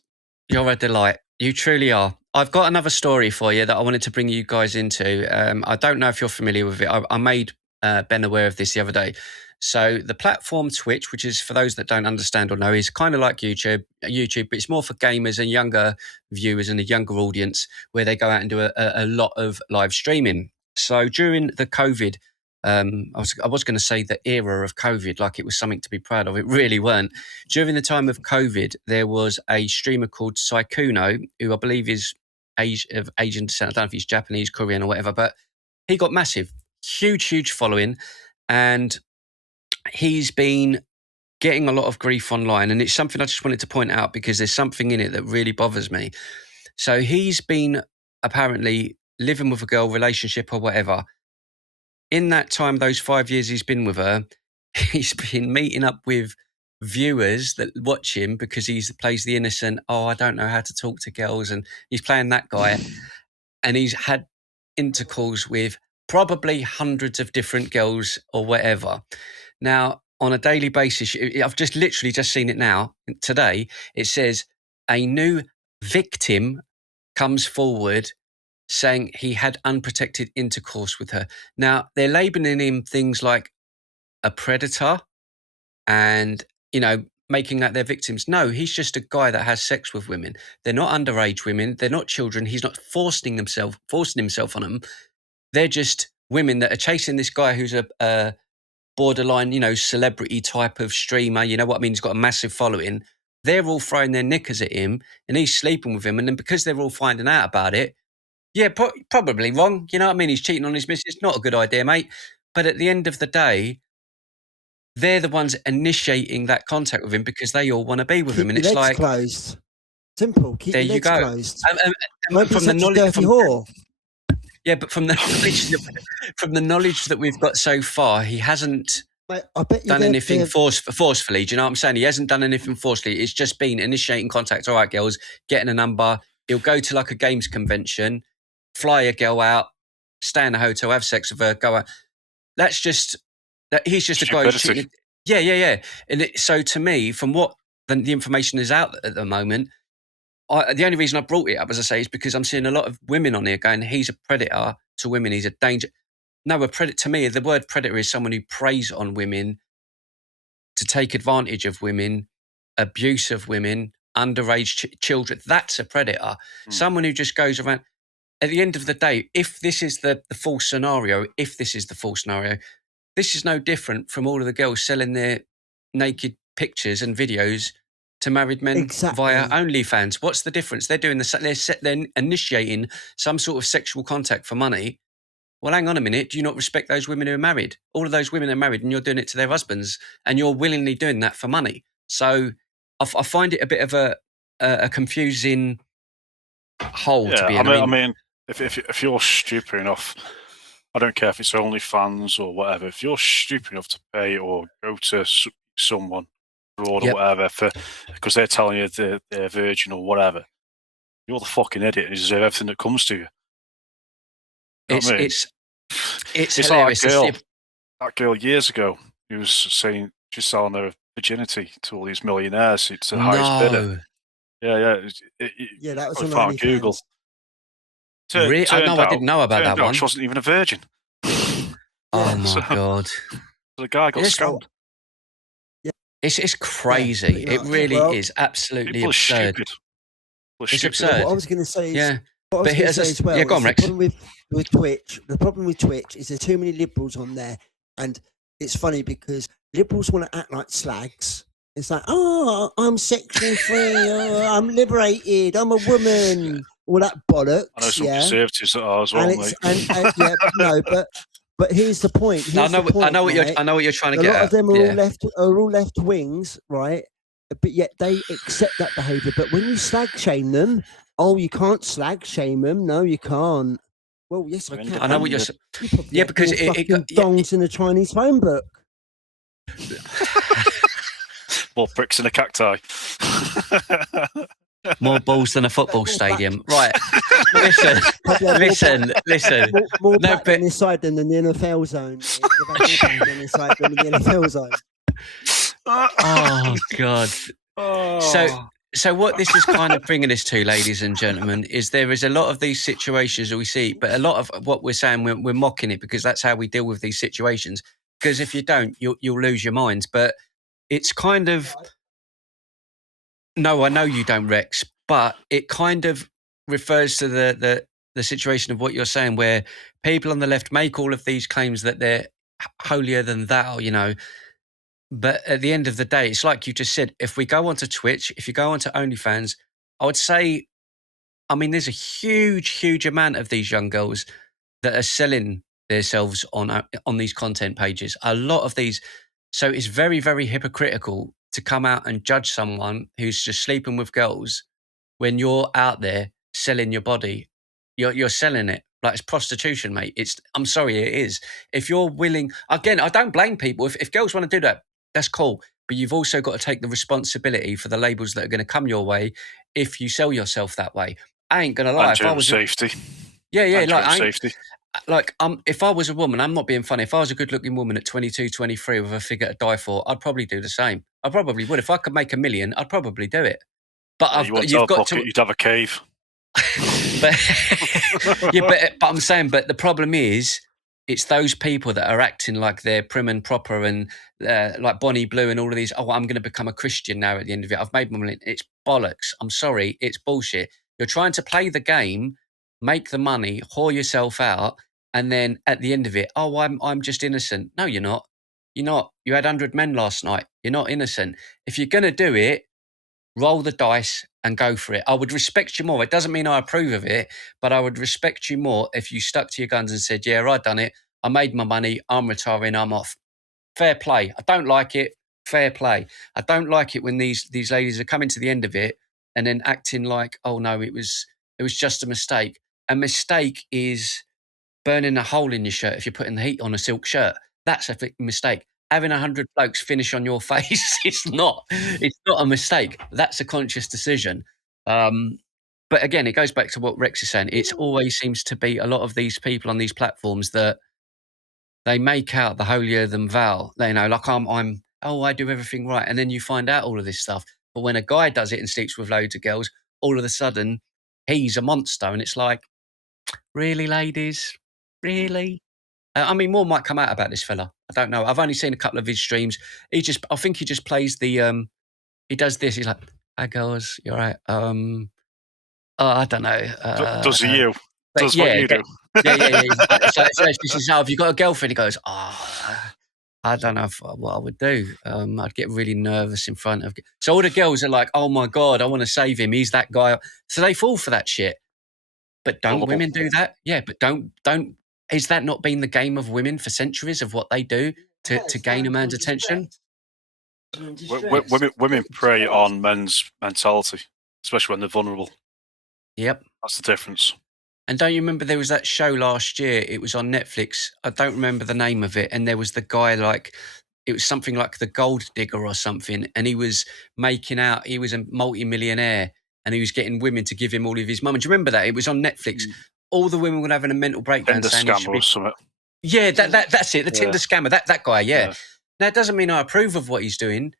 you're a delight. You truly are. I've got another story for you that I wanted to bring you guys into. I don't know if you're familiar with it. I made Ben aware of this the other day. So the platform Twitch, which is for those that don't understand or know, is kind of like YouTube, but it's more for gamers and younger viewers and a younger audience, where they go out and do a lot of live streaming. So during the COVID, I was going to say the era of COVID, like it was something to be proud of. It really weren't. During the time of COVID, there was a streamer called Saikuno, who I believe is of Asian descent. I don't know if he's Japanese, Korean, or whatever, but he got massive, huge following, and he's been getting a lot of grief online. And it's something I just wanted to point out because there's something in it that really bothers me. So he's been apparently living with a girl, relationship or whatever. In that time, those 5 years he's been with her, he's been meeting up with viewers that watch him because he plays the innocent, I don't know how to talk to girls, and he's playing that guy. And he's had intercourse with probably hundreds of different girls or whatever. Now, on a daily basis, I've literally just seen it now. Today, it says a new victim comes forward saying he had unprotected intercourse with her. Now, they're labeling him things like a predator and, making that their victims. No, he's just a guy that has sex with women. They're not underage women. They're not children. He's not forcing himself on them. They're just women that are chasing this guy who's a borderline, celebrity type of streamer. You know what I mean? He's got a massive following. They're all throwing their knickers at him and he's sleeping with him. And then because they're all finding out about it, yeah, probably wrong. You know what I mean? He's cheating on his missus. Not a good idea, mate. But at the end of the day, they're the ones initiating that contact with him because they all want to be with him. And it's like closed. Simple. Keep there your you legs go. Closed. From the knowledge, dirty whore. Yeah, but from the knowledge that we've got so far, he hasn't done anything forcefully. Do you know what I'm saying? He hasn't done anything forcefully. It's just been initiating contact. All right, girls, getting a number. He'll go to like a games convention, fly a girl out, stay in a hotel, have sex with her, go out. That's just that. He's just a guy who's cheating. Yeah. And so to me, from what the information is out at the moment, the only reason I brought it up, as I say, is because I'm seeing a lot of women on here going, he's a predator to women. He's a danger. No, a predator to me, the word predator is someone who preys on women to take advantage of women, abuse of women, underage children. That's a predator. Someone who just goes around. At the end of the day, if this is the full scenario, this is no different from all of the girls selling their naked pictures and videos to married men via OnlyFans. What's the difference? They're doing they're initiating some sort of sexual contact for money. Well, hang on a minute. Do you not respect those women who are married? All of those women are married and you're doing it to their husbands and you're willingly doing that for money. So I find it a bit of a confusing whole to be in. I mean, if you're stupid enough, I don't care if it's OnlyFans or whatever. If you're stupid enough to pay or go to someone abroad or whatever because they're telling you they're virgin or whatever, you're the fucking idiot and you deserve everything that comes to you. It's hilarious. Like that girl years ago, who was saying she's selling her virginity to all these millionaires. It's the highest bidder. Yeah. That was on Google. Really? I didn't know about that one. She wasn't even a virgin. Oh my god! So the guy got scammed. It's crazy. It really is absolutely absurd. It's absurd. What I was going to say is, yeah. What I was going to say as well, go on, Rex. The problem with Twitch is there's too many liberals on there, and it's funny because liberals want to act like slags. It's like, oh, I'm sexually free, I'm liberated, I'm a woman, all that bollocks. I know some conservatives that are as well, mate. But here's the point. I know what you're trying to get at. A lot of them are all left wings, right? But yet they accept that behaviour. But when you slag shame them, you can't slag shame them. No, you can't. Well, yes, I can. I know what you're saying. Yeah, because dongs in a Chinese phone book. More bricks in a cacti. More balls than a football stadium. Right. Listen. More back than inside than the NFL zone. Than inside than the NFL zone. Oh, God. So what this is kind of bringing us to, ladies and gentlemen, is there is a lot of these situations that we see, but a lot of what we're saying, we're mocking it because that's how we deal with these situations. Because if you don't, you'll lose your minds. But it's kind of... No, I know you don't, Rex, but it kind of refers to the situation of what you're saying, where people on the left make all of these claims that they're holier than thou, you know. But at the end of the day, it's like you just said, if we go onto Twitch, if you go onto OnlyFans, I would say, I mean, there's a huge amount of these young girls that are selling themselves on these content pages. A lot of these. So it's very, very hypocritical to come out and judge someone who's just sleeping with girls when you're out there selling your body. You're selling it. Like, it's prostitution, mate. I'm sorry, it is. If you're willing, again, I don't blame people. If girls want to do that, that's cool. But you've also got to take the responsibility for the labels that are going to come your way if you sell yourself that way. I ain't going to lie. If I was safety. Safety. If I was a woman, I'm not being funny. If I was a good-looking woman at 22, 23 with a figure to die for, I'd probably do the same. I probably would. If I could make $1 million, I'd probably do it. But you'd have a cave. but I'm saying, but the problem is, it's those people that are acting like they're prim and proper and like Bonnie Blue and all of these. Oh, I'm going to become a Christian now at the end of it. I've made my money. It's bollocks. I'm sorry. It's bullshit. You're trying to play the game, make the money, whore yourself out, and then at the end of it, I'm just innocent. No, you're not. You're not. You had 100 men last night. You're not innocent. If you're going to do it, roll the dice and go for it. I would respect you more. It doesn't mean I approve of it, but I would respect you more if you stuck to your guns and said, yeah, I done it. I made my money. I'm retiring. I'm off. Fair play. I don't like it. Fair play. I don't like it when these ladies are coming to the end of it and then acting like, oh no, it was just a mistake. A mistake is burning a hole in your shirt if you're putting the heat on a silk shirt. That's a mistake. Having 100 blokes finish on your face, it's not a mistake. That's a conscious decision. But again, it goes back to what Rex is saying. It always seems to be a lot of these people on these platforms that they make out the holier than thou. You know, like I do everything right. And then you find out all of this stuff. But when a guy does it and sleeps with loads of girls, all of a sudden he's a monster. And it's like, really, ladies? Really? I mean, more might come out about this fella. I don't know. I've only seen a couple of his streams. I think he just plays the, he does this. He's like, hi girls, you're right. I don't know. Does he you? Does what you do? Yeah. So she says, have you got a girlfriend? He goes, I don't know what I would do. I'd get really nervous in front of... So all the girls are like, oh my God, I want to save him. He's that guy. So they fall for that shit. But don't women do that? Yeah, but don't... Is that not been the game of women for centuries of what they do to gain a man's attention? Women prey on men's mentality, especially when they're vulnerable. Yep. That's the difference. And don't you remember there was that show last year? It was on Netflix. I don't remember the name of it. And there was the guy it was something like The Gold Digger or something. And he was he was a multi-millionaire and he was getting women to give him all of his money. Do you remember that? It was on Netflix. All the women were having a mental breakdown Tinder saying scammer or something. Yeah, that's it. The Tinder scammer, that guy, yeah. Now, it doesn't mean I approve of what he's doing.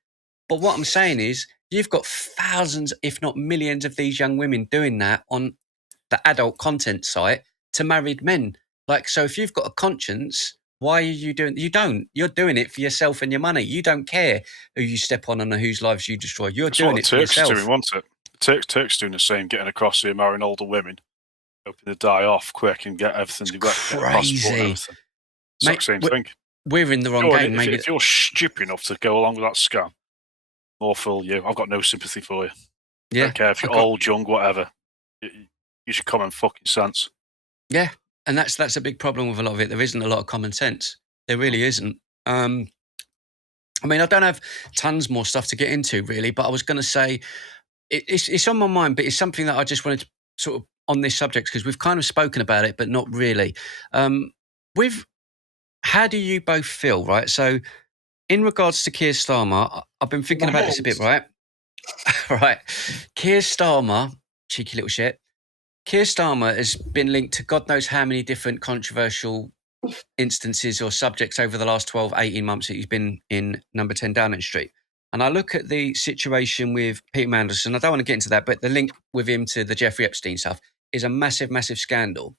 But what I'm saying is you've got thousands, if not millions of these young women doing that on the adult content site to married men. So if you've got a conscience, why are you doing? You don't. You're doing it for yourself and your money. You don't care who you step on and whose lives you destroy. You're doing it for yourself. Doing, wasn't it? Turks doing the same, getting across here, marrying older women, hoping to die off quick and get everything they've got. Crazy. Mate, same thing. We're in the wrong game. If you're stupid enough to go along with that scam, more fool you. I've got no sympathy for you. Yeah. I don't care if you're old, young, whatever. You should common fucking sense. Yeah, and that's a big problem with a lot of it. There isn't a lot of common sense. There really isn't. I mean, I don't have tons more stuff to get into, really, but I was going to say it's on my mind, but it's something that I just wanted to sort of on this subject because we've kind of spoken about it, but not really. How do you both feel, right? So, in regards to Keir Starmer, I've been thinking about this a bit, right? Right. Keir Starmer, cheeky little shit. Keir Starmer has been linked to God knows how many different controversial instances or subjects over the last 12, 18 months that he's been in number 10 Downing Street. And I look at the situation with Peter Mandelson. I don't want to get into that, but the link with him to the Jeffrey Epstein stuff is a massive, massive scandal.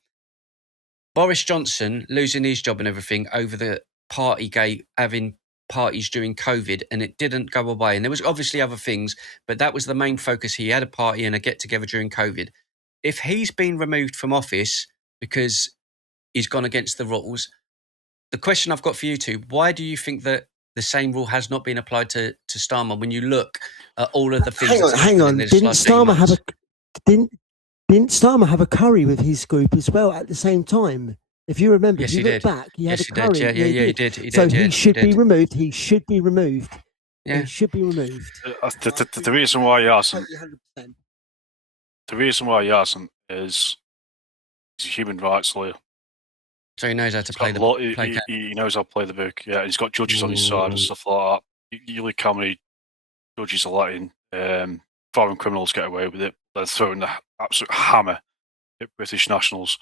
Boris Johnson losing his job and everything over the Partygate, having parties during COVID, and it didn't go away. And there was obviously other things, but that was the main focus. He had a party and a get-together during COVID. If he's been removed from office because he's gone against the rules, the question I've got for you two, why do you think that the same rule has not been applied to Starmer when you look at all of the things Hang on. Didn't Starmer have a curry with his group as well at the same time? If you remember, yes, if you look back, he had a curry. Yeah, he did. He should be removed. He should be removed. Yeah. He should be removed. The reason why he hasn't. The reason why he hasn't is he's a human rights lawyer. So he knows how to play he knows how to play the book. Yeah, he's got judges on his side and stuff like that. You look how many judges are letting foreign criminals get away with it. They're throwing the absolute hammer at British nationals.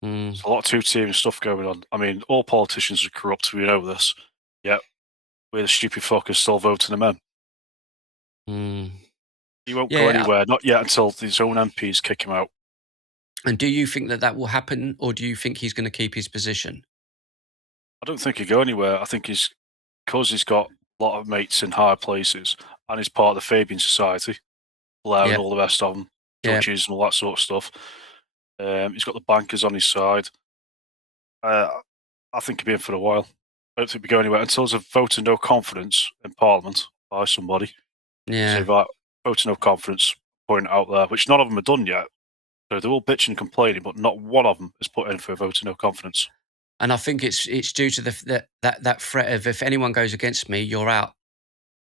There's a lot of two-tier stuff going on. I mean, all politicians are corrupt. We know this. Yeah, we're the stupid fuckers still voting them in. He won't go anywhere, not yet until his own MPs kick him out. And do you think that will happen, or do you think he's going to keep his position? I don't think he'll go anywhere. I think because he's got a lot of mates in higher places, and he's part of the Fabian Society, Blair and all the rest of them, judges and all that sort of stuff. He's got the bankers on his side. I think he'll be in for a while. I don't think he'll go anywhere until there's a vote of no confidence in Parliament by somebody. Yeah. So vote of no confidence, point it out there, which none of them have done yet. So they're all bitching and complaining, but not one of them has put in for a vote of no confidence. And I think it's due to that threat of if anyone goes against me, you're out.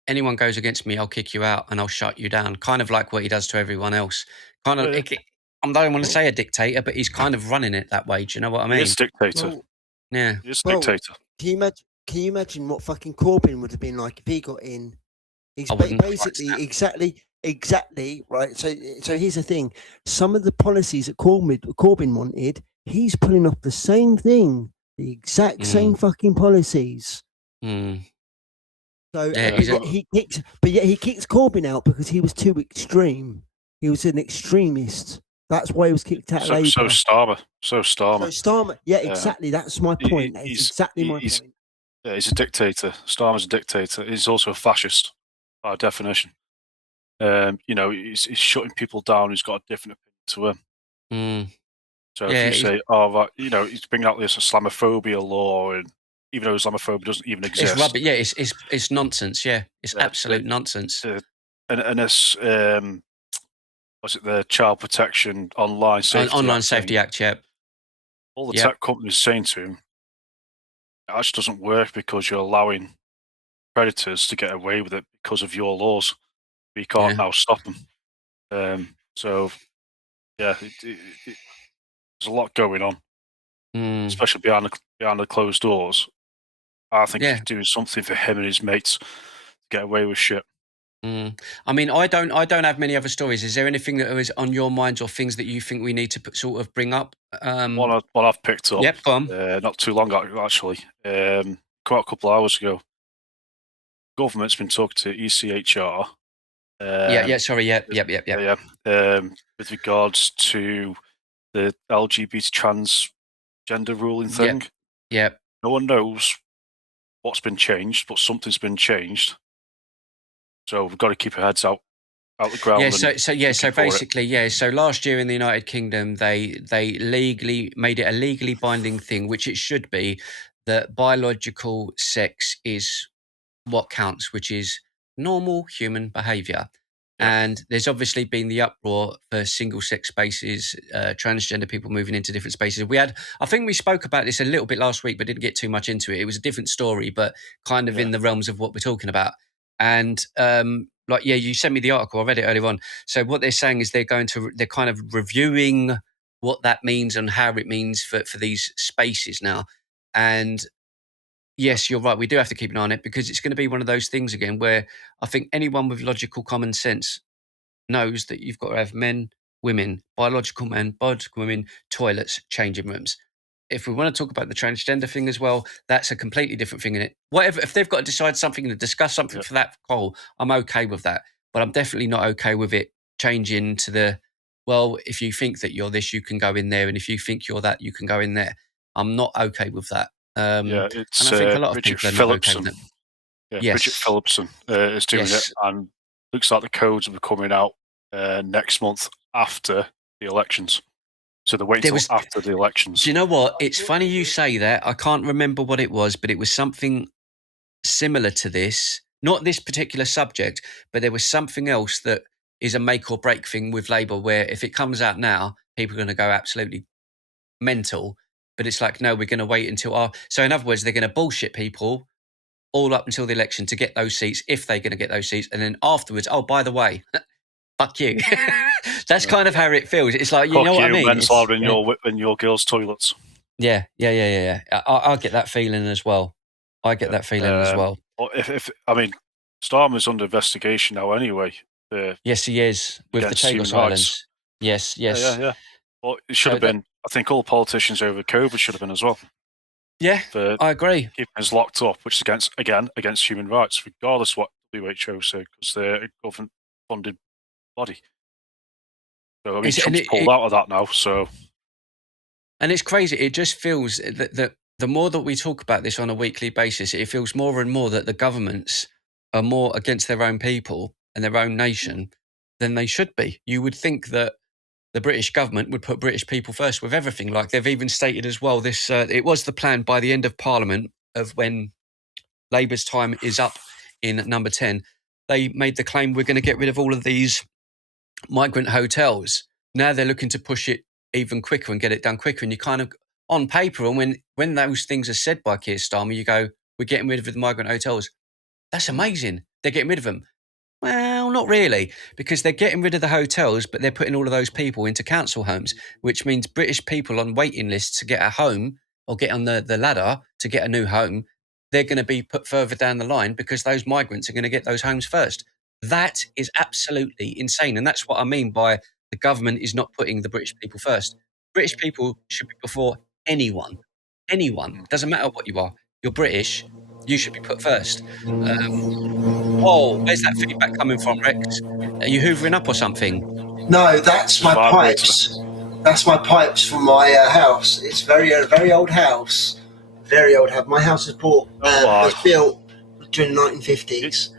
Anyone goes against me, I'll kick you out and I'll shut you down. Kind of like what he does to everyone else. Kind of. I don't want to say a dictator, but he's kind of running it that way. Do you know what I mean? He's a dictator. Yeah. He's a dictator. Can you imagine what fucking Corbyn would have been like if he got in? He's basically exactly right. So here's the thing: some of the policies that Corbyn wanted, he's pulling off the same thing, the exact same fucking policies. So he kicks Corbyn out because he was too extreme. He was an extremist. That's why he was kicked out of Labour. So Starmer. Yeah, exactly. That's my point. That's exactly my point. Yeah, he's a dictator. Starmer's a dictator. He's also a fascist by definition. He's shutting people down who's got a different opinion to him. So if you say, he's bringing out this Islamophobia law, and even though Islamophobia doesn't even exist, it's rubbish. Yeah, it's nonsense. Yeah, it's absolute nonsense. And it's was it the Child Protection Online Safety Act? Yeah. All the tech companies saying to him, it actually doesn't work because you're allowing predators to get away with it because of your laws. We can't now stop them. So yeah, there's a lot going on, especially behind the closed doors. I think he's doing something for him and his mates to get away with shit. I mean, I don't have many other stories. Is there anything that is on your minds or things that you think we need to sort of bring up? One I've picked up. Yep, go on. Not too long ago, actually. Quite a couple of hours ago. Government's been talking to ECHR. With regards to the LGBT transgender ruling thing. Yeah. No one knows what's been changed, but something's been changed. So we've got to keep our heads out the ground. So last year in the United Kingdom, they legally made it a legally binding thing, which it should be, that biological sex is what counts, which is normal human behaviour. Yeah. And there's obviously been the uproar for single-sex spaces, transgender people moving into different spaces. I think we spoke about this a little bit last week, but didn't get too much into it. It was a different story, but kind of in the realms of what we're talking about. And you sent me the article. I read it earlier on. So what they're saying is they're kind of reviewing what that means and how it means for these spaces now. And yes, you're right. We do have to keep an eye on it because it's going to be one of those things again where I think anyone with logical common sense knows that you've got to have men, women, biological men, biological women, toilets, changing rooms. If we want to talk about the transgender thing as well, that's a completely different thing in it. Whatever, if they've got to decide something and discuss something for that call, I'm okay with that. But I'm definitely not okay with it changing to if you think that you're this, you can go in there. And if you think you're that, you can go in there. I'm not okay with that. It's and I think a lot of Bridget people are not okay Phillipson. with it. Bridget Phillipson is doing it, and looks like the codes will be coming out next month after the elections. So they're waiting until after the elections. Do you know what? It's funny you say that. I can't remember what it was, but it was something similar to this. Not this particular subject, but there was something else that is a make or break thing with Labour where if it comes out now, people are going to go absolutely mental. But it's like, no, we're going to wait until So in other words, they're going to bullshit people all up until the election to get those seats, if they're going to get those seats. And then afterwards, by the way, fuck you. That's kind of how it feels. It's like, you know what I mean? Men's allowed in your girls' toilets. Yeah. I get that feeling as well. If Starmer's under investigation now anyway. Yes, he is, with the Chagos Islands. Yes. Yeah. Well, it should have been. I think all politicians over COVID should have been as well. Yeah, I agree. Keeping us locked up, which is against human rights, regardless of what WHO say, because they're a government-funded body. So Trump's pulled out of that now. So, and it's crazy. It just feels that the more that we talk about this on a weekly basis, it feels more and more that the governments are more against their own people and their own nation than they should be. You would think that the British government would put British people first with everything. Like they've even stated as well, this it was the plan by the end of Parliament of when Labour's time is up in number 10. They made the claim we're going to get rid of all of these migrant hotels. Now they're looking to push it even quicker and get it done quicker. And you kind of, on paper, and when those things are said by Keir Starmer, you go, we're getting rid of the migrant hotels. That's amazing. They're getting rid of them. Well, not really, because they're getting rid of the hotels, but they're putting all of those people into council homes, which means British people on waiting lists to get a home or get on the ladder to get a new home, they're going to be put further down the line because those migrants are going to get those homes first. That is absolutely insane. And that's what I mean by the government is not putting the British people first. British people should be before anyone. Anyone. Doesn't matter what you are. You're British. You should be put first. Where's that feedback coming from, Rex? Are you hoovering up or something? No, that's my pipes. That's my pipes from my house. It's a very old house. Very old house. My house was built during the 1950s.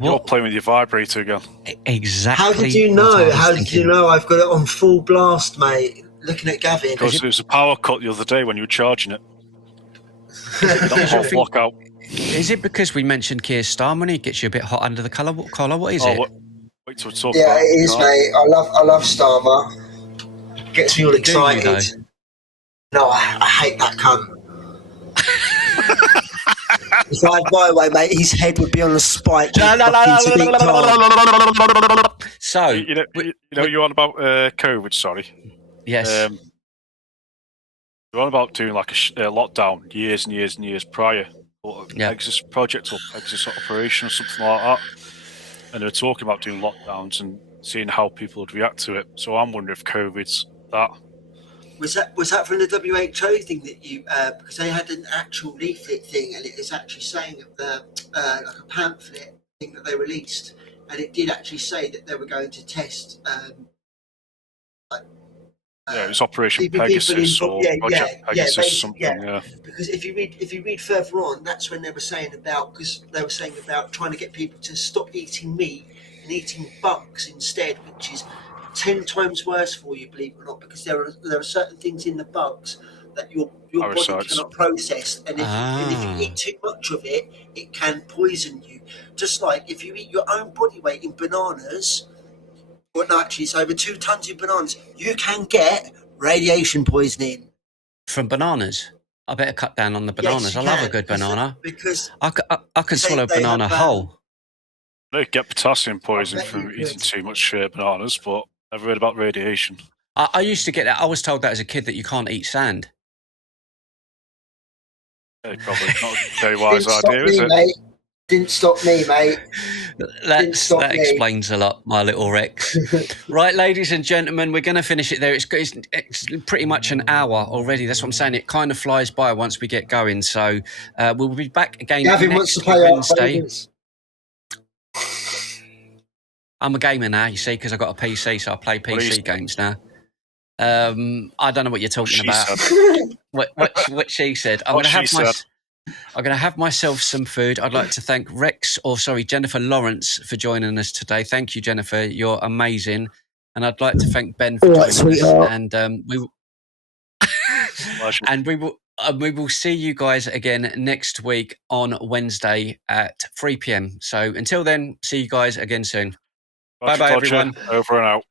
You're playing with your vibrator again. Exactly. How did you know? How did you know I've got it on full blast, mate? Looking at Gavin. Because there was a power cut the other day when you were charging it. That whole block out. Is it because we mentioned Keir Starmer and he gets you a bit hot under the collar? What is it? Wait till we talk yeah, about it is, mate. I love Starmer. Gets me all excited. No, I hate that cunt. drive my way, mate, his head would be on a spike. So, you're on about COVID, sorry. Yes. You're on about doing like a lockdown years and years and years prior. Exodus project or Exodus operation or something like that. And they were talking about doing lockdowns and seeing how people would react to it. So I'm wondering if COVID's that. Was that from the WHO thing that you because they had an actual leaflet thing, and it is actually saying like a pamphlet thing that they released, and it did actually say that they were going to test it was Operation Pegasus or Project Pegasus or something. Yeah. Because if you read further on, that's when they were saying about trying to get people to stop eating meat and eating bugs instead, which is 10 times worse for you, believe it or not, because there are certain things in the bugs that your body cannot process, and if you eat too much of it, it can poison you. Just like if you eat your own body weight in bananas. Well, no, actually, it's over 2 tons of bananas. You can get radiation poisoning from bananas. I better cut down on the bananas. I love a good banana because I can swallow a banana whole. They get potassium poisoning from eating too much bananas, but I've read about radiation. I used to get that. I was told that as a kid that you can't eat sand. Probably not a very wise idea, is it? Mate. Didn't stop me, mate. That explains a lot, my little Rex. Right, ladies and gentlemen, we're going to finish it there. It's pretty much an hour already. That's what I'm saying. It kind of flies by once we get going. So we'll be back again next Wednesday. I'm a gamer now, you see, because I've got a PC, so I play PC games now. I don't know what you're talking about. What she said. I'm going to have myself some food. I'd like to thank Jennifer Lawrence for joining us today. Thank you, Jennifer. You're amazing. And I'd like to thank Ben for joining us. And we will see you guys again next week on Wednesday at 3 p.m. So until then, see you guys again soon. Bye-bye, everyone. Over and out.